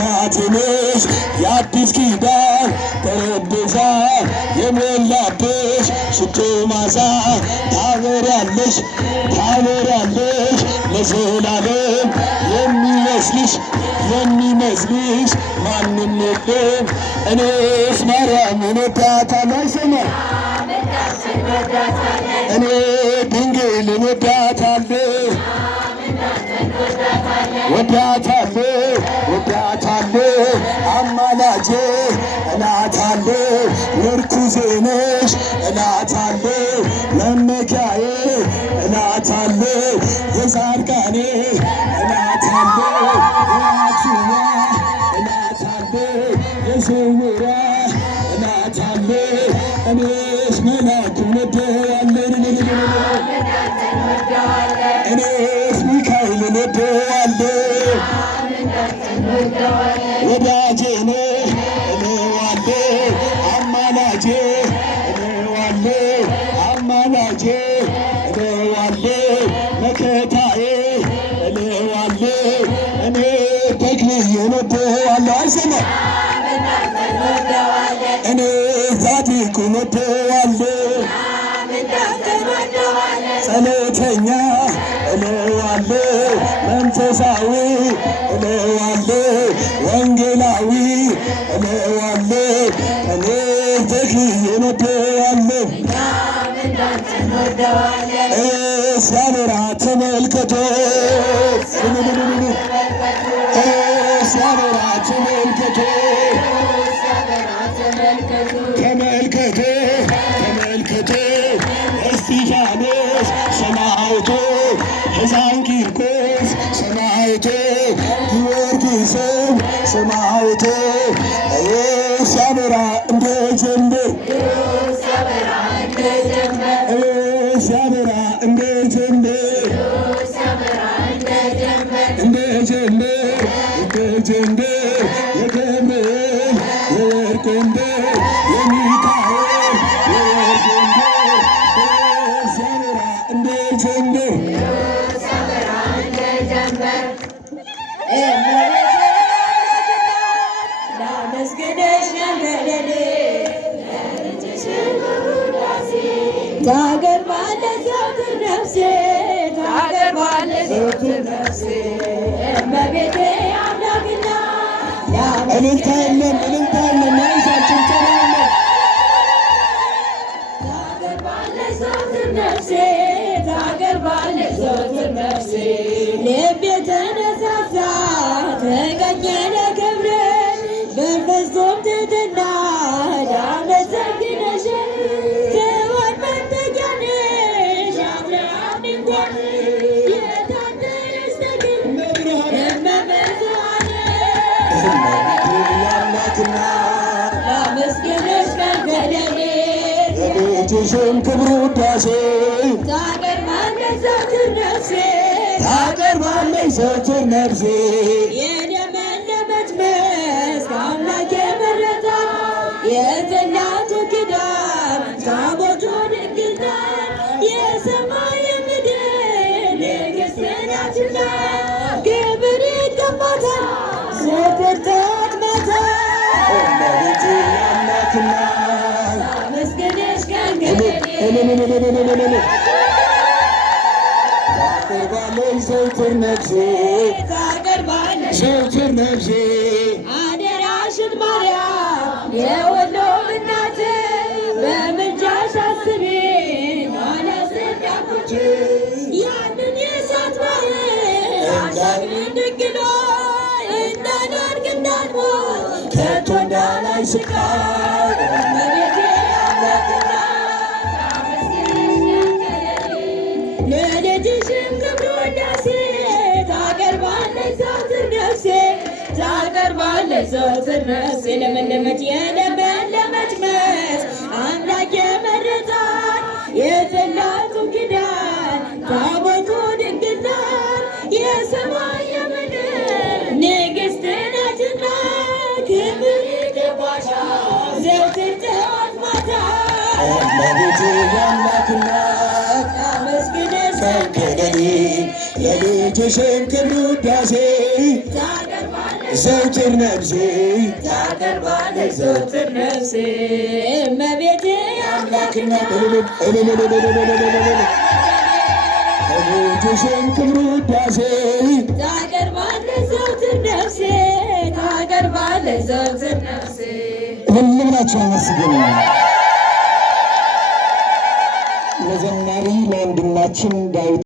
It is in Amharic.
እናቴ ነሽ የአዲስ ኪዳን ጠረጴዛ የሞላብሽ ሽቶ ማዛ ታበሪያለሽ ለዘላለም የሚመስልሽ ማንም የለም። እኔስ ማርያምን ወዳታለሁ አይሰማም እኔ ድንግልን ወዳታለሁ አማላጄ እላታለሁ ምርኩዜ ነሽ እላታለሁ መመኪያዬ እላታለሁ የጻድቃኔ እላታለሁ የአክሱም እላታለሁ የስውሯ እላታለሁ እኔስ መላኩን ወደዋለሁ እኔስ ሚካኤልን ወደዋለሁ ወዳጄ ነህ እለዋለሁ አማላጄ እለዋለሁ መከታዬ እለዋለሁ እኔ ተክልዬን ወደዋለሁ አይሰማም እኔ ጻድቁን ወደዋለሁ ጸሎተኛ እለዋለሁ መንፈሳዊ እለዋለሁ ወንጌላዊ እለዋለሁ እኔ ተክልዬን ወደዋለሁ ሲያበራ ተመልከቶ ሲያበራ ተመልከቶ እስጢፋኖስ ሰማዕቱ ሕፃን ቂርቆስ ሰማዕቱ ጊዮርጊስም ሰማዕቱ ሲያበራ እንደ ጀንበር ሲያበራ እንደ ጀንበር የገብርኤል የወርቅ ወንበር የሚካኤል የወርቅ ወንበር ሲያበራ እንደ ጀንበር ታገባለች ዘወትር ነፍሴ እመቤቴ አምላክና እልልታ የለም ማይሳችን ተናለ ታገባለች ዘወትር ነፍሴ ልቤ ተነሳሳ ተቀኘ ለክብር በፍጹም ትሕትና ላመሰግንሽ ጽዮን መጠጊያ ነሽ አብርሃም ድንኳን የታደለች ተክል እመብርሃን ላመስግንሽ መንገደኔ የቤትሽን ክብር ውዳሴ ታቀርባለች ዘወትር ነፍሴ የለመለመች መስክ አምላክ የመረጣት የጽላቱ ኪዳን ታቦቱ ድንግል ናት የሰማይ የምድር ንግሥት ናትና ክብር ይገባታል ዘወትር ጠዋት ማታ እመቤቴ አምላክና ላመስግንሽ ከእንግዲህ ታቀርባለች ዘወትር ነፍሴ አደራሽን ማርያም የወሎ እናት በምልጃሽ አስቢኝ አላሰዳኩት ያንን የእሳት ባህር አሻግሪኝ ድንግል ሆይ እንዳልወድቅ እንዳልሞት ከቶ እንዳላይ ስቃይ እመቤቴ አምላክና ለልጅሽም ክብር ውዳሴ ታቀርባለች ዘወትር ነፍሴ ለመለመች የለመለመች መስክ አምላክ የመረጣት የጽላቱ ኪዳን ታቦቱ ድንግል ናት የሰማይ የምድር ንግሥት ናትና ክብር ይገባሻል ዘወትር ጠዋት ማታ እመቤቴ አምላክና ላመስግንሽ መንገደኔ ልጅሽን ክብር ውዳሴ ዘውትር ነፍሴ ታቀርባለች ዘወትር ነፍሴ እመቤቴ አምላክና ልጅሽን ክብር ውዳሴ ታቀርባለች ዘወትር ነፍሴ ታቀርባለች ዘወትር ነፍሴ። እልል ብላችሁ አመስግኑ። ለዘማሪ ለወንድማችን ዳዊት